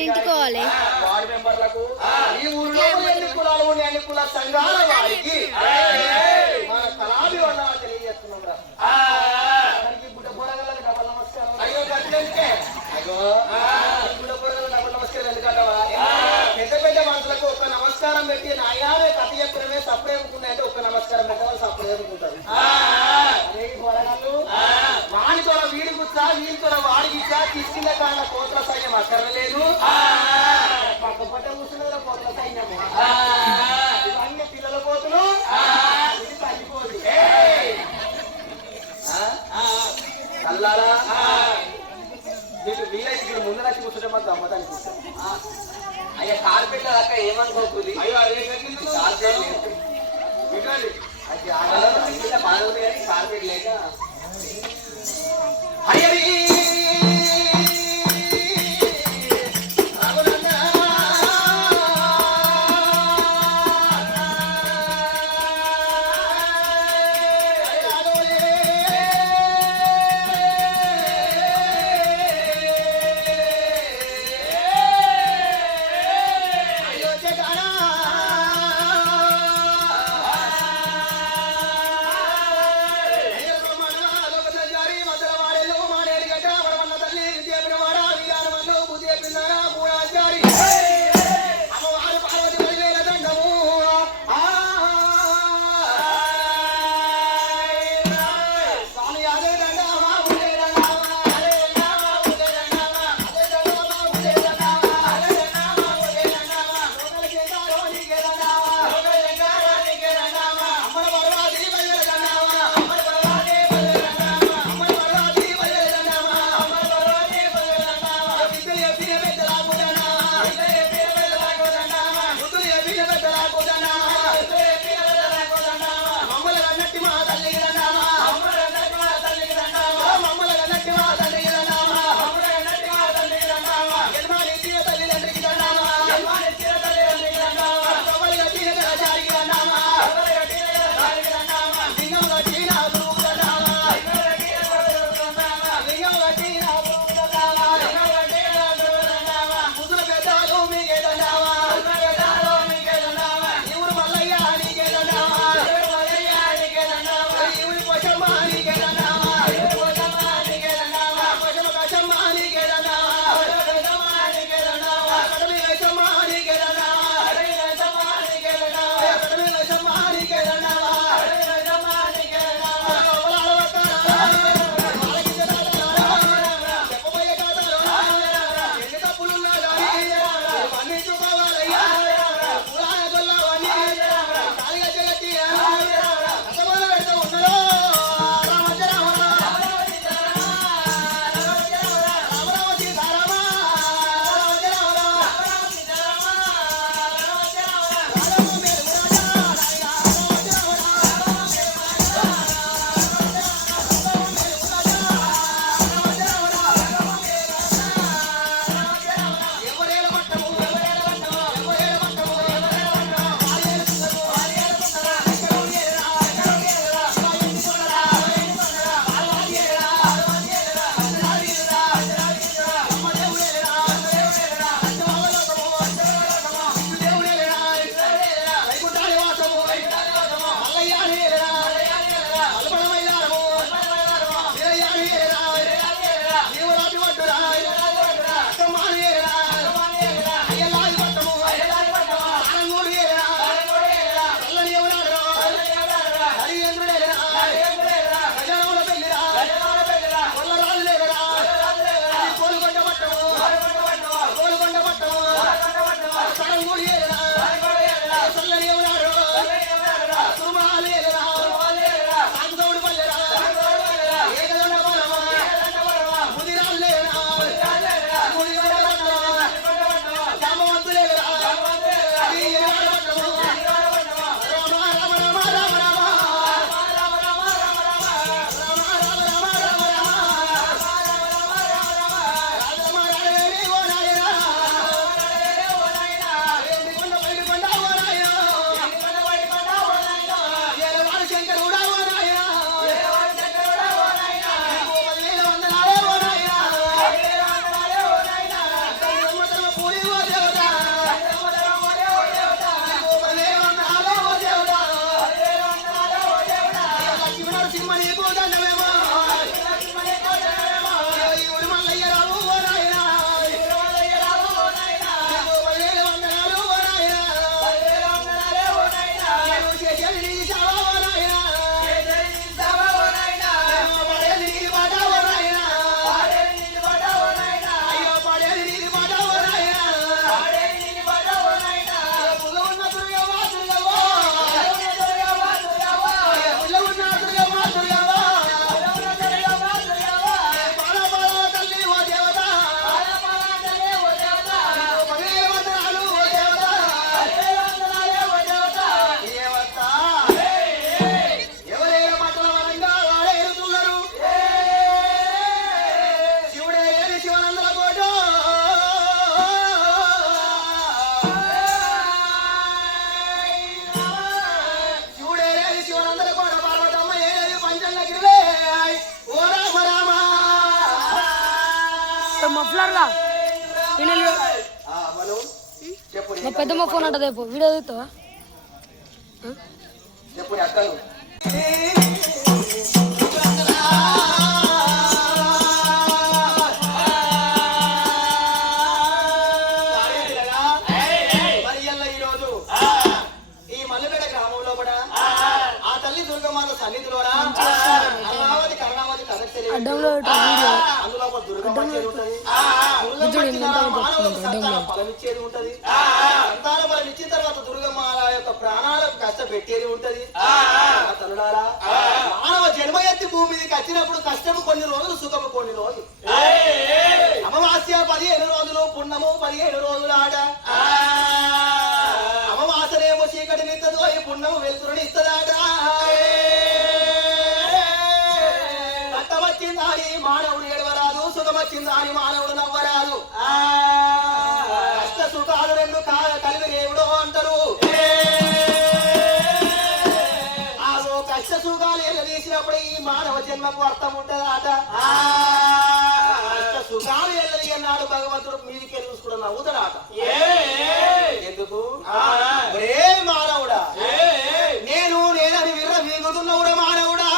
ఇంటికోవాలి ward మెంబర్లకు ఈ ఊరిలో ఎన్ని కులాలు ఉన్నాయి అన్ని కుల సంఘాల వారికి మన కళాభి వందనాలు తెలియజేస్తున్నాం రా. బుడ్డ పొరగలకు డబల్ నమస్కారం. అయ్యో గట్లెందుకే అయ్యో బుడ్డ పొరగలకు డబల్ నమస్కారం ఎందుకంటావా? పెద్ద పెద్ద మనుషులకు ఒక్క నమస్కారం పెట్టి నాయానే కథ చెప్పడమే సప్పుడేముకుంటాయంటే ఒక్క నమస్కారం పెట్టాలి సప్పుడేముకుంటారు. అదే పొరగాళ్ళు వాడితో వీడి గుచ్చా వీడితో వాడికి ఇచ్చా తీసుకున్న కాళ్ళ కోట్ల సైన్యం అక్కర్లేదు. పక్క పట్ట కూర్చున్న కోట్ల సైన్యము ఇవన్నీ పిల్లల పోతులు ఇది తగ్గిపోదు. కల్లారా వీళ్ళు వీలైతే ఇక్కడ ముందు వచ్చి కూర్చుంటే మాకు గమ్మతానికి కూర్చోండి. అయ్యా కార్పెట్ అక్క ఏమనుకోకూడదు. అయ్యో అదే కార్పెట్ లేదు అది ఆడలో బాగుంది కానీ కార్పెట్ లేక అయ్యది మాట్లాడరా చెప్పు పెద్దమ్మ ఫోన్ అంట రేపు వీడియో తీస్తావా చెప్పు అక్కలు అడ్డంలో ఫలమిచ్చేది ఉంటది సంతాన ఫలం ఇచ్చిన తర్వాత దుర్గమ్మ యొక్క ప్రాణాలకు కష్టపెట్టేది ఉంటది తనులారా మానవ జన్మ ఎత్తి భూమి మీదకి వచ్చినప్పుడు కష్టము కొన్ని రోజులు సుఖము కొన్ని రోజులు అమావాస్య 15 రోజులు పున్నము 15 రోజులు ఆట అమావాసనేమో చీకటిని ఇస్తదో ఈ పున్నము వెలుతురుని ఇస్తదాట వచ్చిందని మానవుడు ఏడవరాదు సుఖమొచ్చిందని మానవుడు నవ్వరాదు కష్ట సుఖాలు రెండు కలిగి దేవుడు అంటారు ఆగో కష్ట సుఖాలు ఎల్లదీసినప్పుడు ఈ మానవ జన్మకు అర్థం ఉంటదాట కష్ట సుఖాలు ఎల్లది అన్నాడు భగవంతుడు మీదికే చూసుకుని నవ్వుతాడాట ఎందుకు ఒరే మానవుడా నేనని విర్ర వీగుతున్నవుడా మానవుడా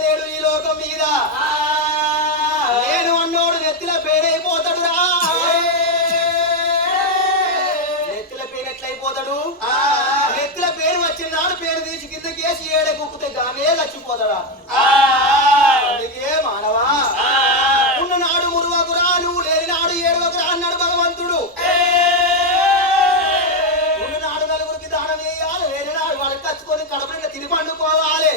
లేడు ఈ లోకం మీద నేను అన్నోడు నెత్తిల పేరైపోతాడురా నెత్తిల పేరు ఎట్లయిపోతాడు నెత్తిల పేరు వచ్చిన నాడు పేరు తీసి కిందకి వేసి ఏడే కుక్కుతే గానే చచ్చిపోతాడా అందుకే మానవా ఉన్ననాడు మురువకురా నువ్వు లేని నాడు ఏడువకురా అన్నాడు భగవంతుడు ఉన్ననాడు నలుగురికి దానం వేయాలి లేని నాడు వాళ్ళకి కచ్చుకొని కడుపుని తిని పండుకోవాలి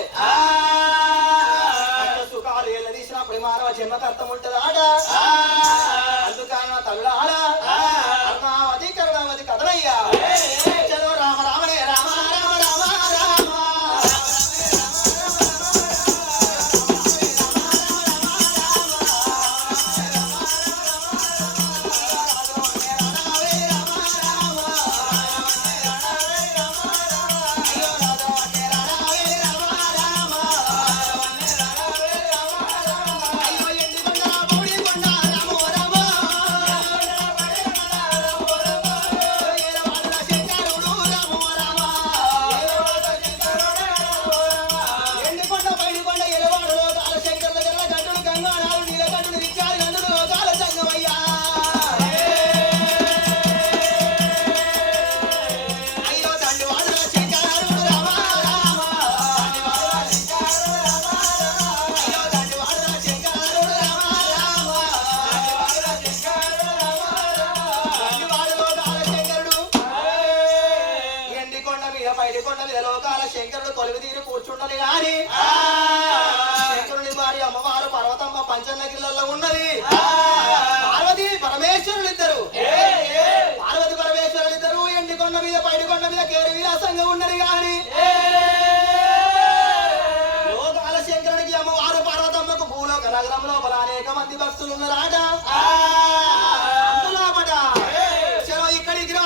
మానవ జన్మకు అర్థం ఉంటది ఆడ అందుకన్నా తల్లాడ అర్ణావతి కరుణావతి కథనయ్యా చలో రామ రామనే రామ రామ రామ రామ శంకరుడు కొలువు తీరి కూర్చుండని గాని శంకరుని భార్య అమ్మవారు పర్వతమ్మ పంచన్నగిరిలో ఉన్నది పార్వతి పరమేశ్వరులు ఇద్దరు పార్వతి పరమేశ్వరులు ఇద్దరు ఎండి కొండ మీద పైడి కొండ మీద కేరు విలాసంగా ఉన్నది గాని లోకాల శంకరునికి అమ్మవారు పర్వతమ్మకు భూలోక నగరం లోపల అనేక మంది భక్తులు ఉన్నారాట అందులోపట చలో ఇక్కడికి రా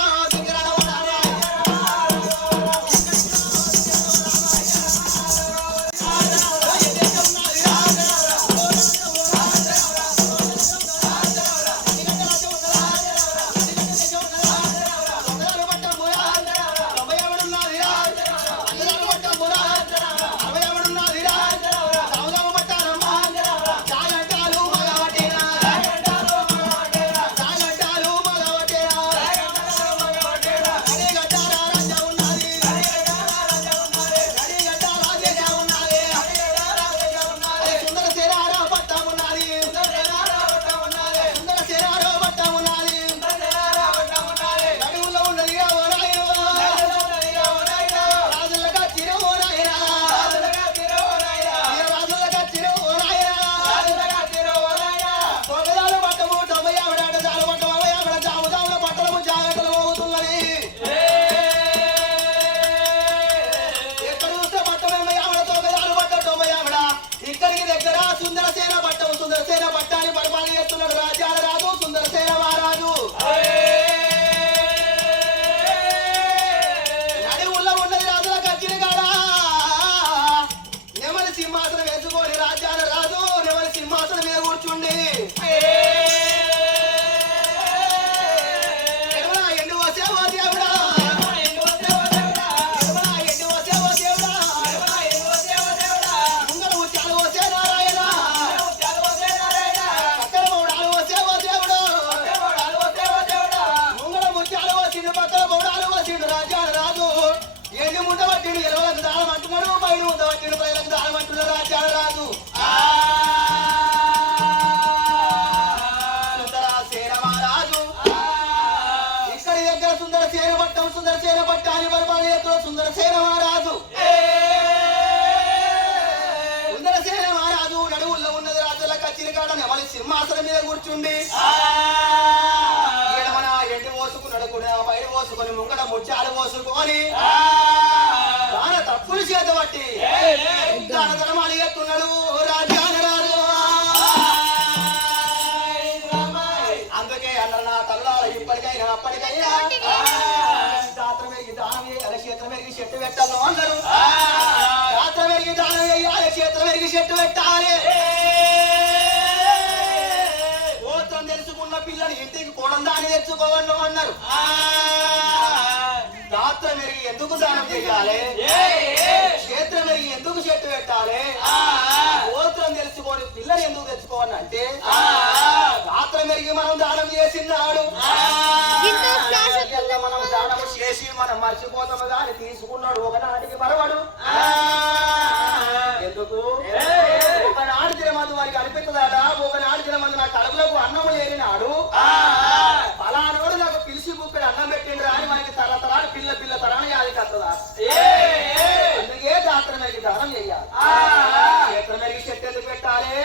ఏమంటున్న రాజ్యాల రాజు సుందర సేన మహారాజు ఇక్కడి దగ్గర సుందర సేన పట్టాన్ని పరిపాలన చేస్తున్న సుందర సేన మహారాజు సుందర సేన మహారాజు నడువుల్లో ఉన్నది రాజుల కచ్చిరి కాడ నెమలి సింహాసనం మీద కూర్చుండి ఎడమన ఎండి పోసుకున్నాడు కూడా బయట పోసుకొని ముంగట ముత్యాలు పోసుకొని చాలా తప్పులు చేత బట్టి దానతనం అడిగేస్తున్నాడు రాజ్యాన రాజు అందుకే అన్న నా తల్లాలు ఇప్పటికైనా అప్పటికైనా రాత్రి మెరిగి దానం వేయాలి క్షేత్రం మెరిగి చెట్టు పెట్టాలి అందరూ రాత్రి మెరిగి దానం వేయాలి క్షేత్రం మెరిగి చెట్టు పెట్టాలి గోత్రం తెలుసుకున్న పిల్లని ఇంటికి కోడం దాన్ని తెచ్చుకోవను అన్నారు రాత్రి మెరిగి ఎందుకు దానం చేయాలి క్షేత్రం మెరిగి ఎందుకు చెట్టు పెట్టాలి గోత్రం తెలుసుకొని పిల్లని ఎందుకు తెచ్చుకోవాలి అంటే రాత్రి మెరిగి మనం దానం చేసినాడు మనం దానం చేసి మనం మర్చిపోతాము కానీ తీసుకున్నాడు ఒకనాటికి మరవడు ఎందుకు ఒకనాడు తినమంది వారికి అనిపిస్తుందట ఒకనాడు తినమంది నా కడుపులకు అన్నం లేనినాడు పలానోడు నాకు పిలిచి బుక్కడు అన్నం పెట్టిండ్రా అని మనకి తరతరాలు పిల్ల తరాన్ని యాది కత్తదా అందుకే దాత్రం మెరిగి దానం చెయ్యాలి క్షేత్రం మెరిగి చెట్టు ఎందుకు పెట్టాలి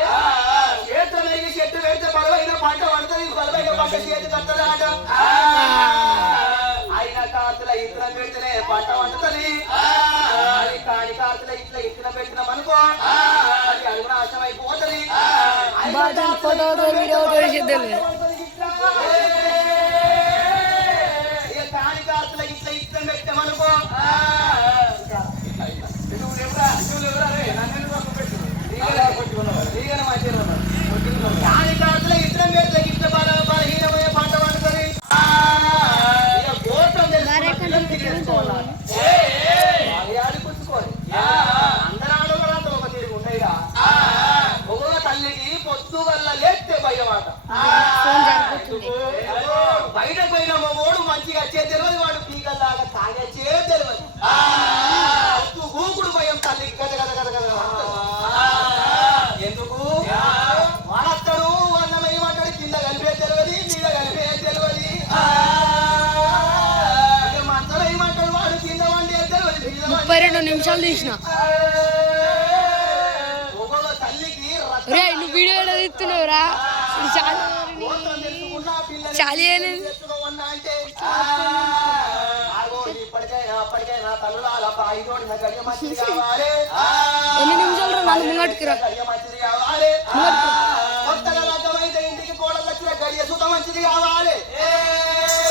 క్షేత్రం మెరిగి చెట్టు పెడితే బలమైన పంట పడుతుంది బలమైన పంట చేతి కత్తదాట అయిన కార్తెల ఇత్తనం పెడితేనే పంట వండుతుంది అది కాని కార్తెల ఇత్తనం పెట్టినాం అనుకో అది అడుగు నాశనం అయిపోతుంది కాని కార్తెల ఇత్తనం పెట్టామనుకో కాని కార్తెల ఇత్తనం పెడితే ఇట్ల బలహీనమైన పంట వండుతుంది అందరాడు కూడా ఒక తీరు ఉండేగా ఒక్కొక్క తల్లికి పొద్దు వల్ల లేస్తే భయమాట బయట పోయిన మగోడు మంచిగా వచ్చే తెలియదు వాడు పీకల్లాగా తాగచ్చే తెలియదు ఊకుడు భయం తల్లికి గద గద గద గద ఎందుకు వాడతాడు అన్నం ఏమంటాడు కింద కలిపే తెలియదు మీద కలిపే తెలియదు మంచం ఏమంటాడు వాడు కింద వండే తెలియదు 32 నిమిషాలు తీసిన తల్లికి నువ్వు వీడియో ఎలా తీస్తున్నావురా ఎన్ని నిమిషాలు నాలుగు ముంగట్టుకి రా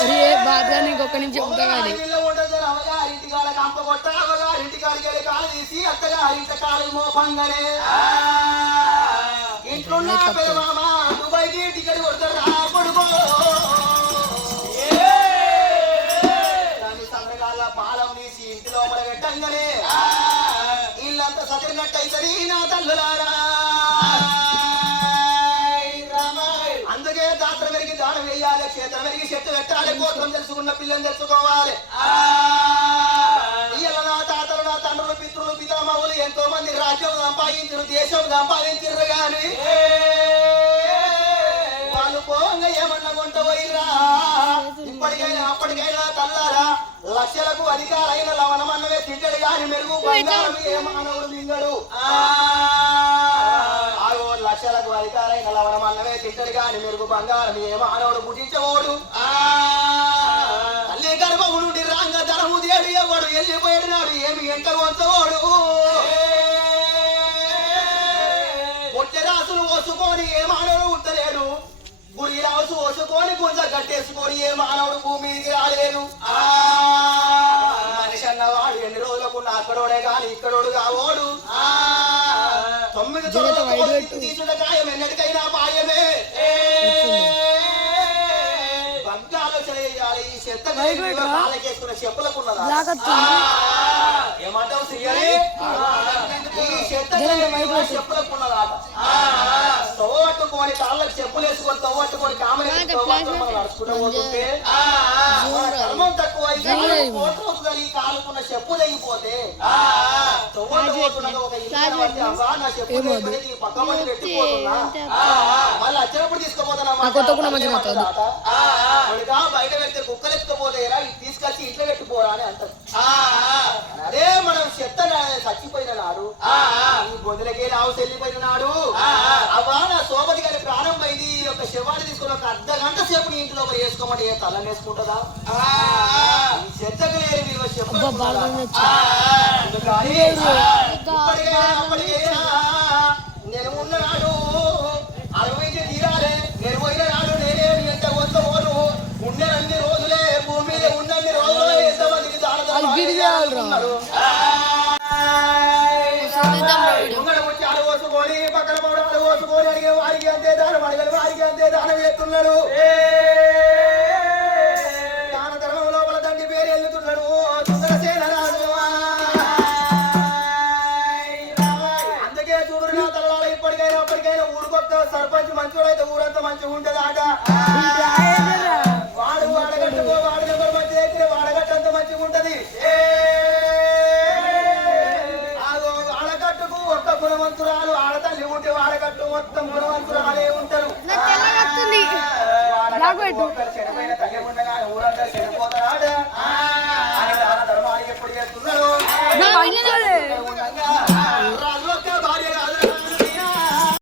అరే బాగా ఇంకొక నిమిషం ఉంటాగాలి ఇంట్లో దుబాయ్కి టికెట్ కొడతారు పడుకో సమయకాల పాలం తీసి ఇంటిలో మన పెట్టంగానే ఇల్లంతా సతిరినట్టు అవుతుంది నా తల్లులారా అందుకే దాత్ర మెరిగి దానం వేయాలి క్షేత్రం మెరిగి చెట్టు పెట్టాలి గోత్రం తెలుసుకున్న పిల్లని తెచ్చుకోవాలి ఇలా నా తాతలు నా తండ్రులు పితృలు పితామహులు ఎంతో మంది రాజ్యం సంపాదించారు దేశం సంపాదించారు కానీ వాళ్ళు పోంగ ఏమన్నా కొంట పోయిరా ఇప్పటికైనా అప్పటికైనా తల్లారా లక్షలకు అధికారైన లవణమన్నవే తింటాడు కానీ మెరుగు బంగారం ఏ మానవుడు మింగడు లక్షలకు అధికారైన లవణమన్నవే తింటాడు కానీ మెరుగు బంగారం ఏ మానవుడు పుట్టించబోడు తల్లి గర్భము నుండి రాంగ ధనము దేడు ఎవడు వెళ్ళిపోయాడు నాడు ఏమి ఎంట వంచబోడు పొట్టె రాసులు పోసుకొని ఏ మానవుడు ఉంటలేడు గుడి రాసు పోసుకొని కొంచెం కట్టేసుకొని ఏ మానవుడు భూమికి రాలేదు మనిషి అన్నవాడు ఎన్ని రోజులకు అక్కడోడే కాని ఇక్కడోడు కావోడు 9 తీసుడ కాయం ఎన్నటికైనా పాయమే ఆలోచన చేయాలి ఈ చెత్త కాలకేసుకున్న చెప్పులకున్నదా ఏమంటావు శ్రీయని ఈ చెత్త చెప్పులకున్నదా కట్టుకొని కాళ్ళకి చెప్పులు వేసుకొని తవ్వట్టుకొని కామని నడుచుకుంటూ పోతుంటే మన కర్మం తక్కువ ఈ కాలుకున్న చెప్పు తెగిపోతే తవ్వట్టుకుంటున్నది ఒక ఇల్లు వచ్చి అవ్వా నా చెప్పు తెగిపోయి పక్క మంది పెట్టిపోతున్నా మళ్ళీ వచ్చినప్పుడు తీసుకుపోతున్నా బయట పెడితే కుక్కలు ఎత్తుకపోతే ఇది తీసుకొచ్చి ఇంట్లో పెట్టిపోరా అని అంటారు. అదే మనం చెత్త చచ్చిపోయిన నాడు ఈ బొందులకే రావు చెల్లిపోయిన నాడు అవ్వా నా సోమతి గారి ప్రాణం పోయింది ఒక శవాన్ని తీసుకుని ఒక అర్ధ గంట సేపు నీ ఇంట్లో వేసుకోమని తలని వేసుకుంటుందా ఈ చెత్తకు లేని విలువ ఇప్పటికైనా నేను ఉన్న నాడు అనుభవించి తీరాలే నేను పోయిన నాడు నేనే ఎంత వస్తపోను ఉన్నన్ని రోజులే భూమి మీద ఉన్నన్ని రోజులే ఎంతమందికి దాడుతున్నారు వచ్చి అడగోసుకొని పక్కన పడు అడగోసుకొని అడిగే వారికి అంతే దానం అడిగిన వారికి అంతే దానం చేస్తున్నాడు. దాన ధర్మం లోపల తండ్రి పేరు వెళ్తున్నాడు సుందరసేన రాజు. అందుకే చూడు నా తల్లాల ఇప్పటికైనా ఊరుకొక్క సర్పంచ్ మంచోడైతే ఊరంతా మంచిగా ఉంటది ఆట. వాడు వాడగట్టుకో వాడి నెంబర్ మంచిది అయితే వాడగట్టంత మంచిగా ఉంటది. ఆడగట్టుకు ఒక్క గుణవంతురాలు ఆడతల్లి ఉంటే వాడగట్టు మొత్తం గుణవంతురాలే ఉంటారు. చెడిపోయిన తల్లి ఉండగా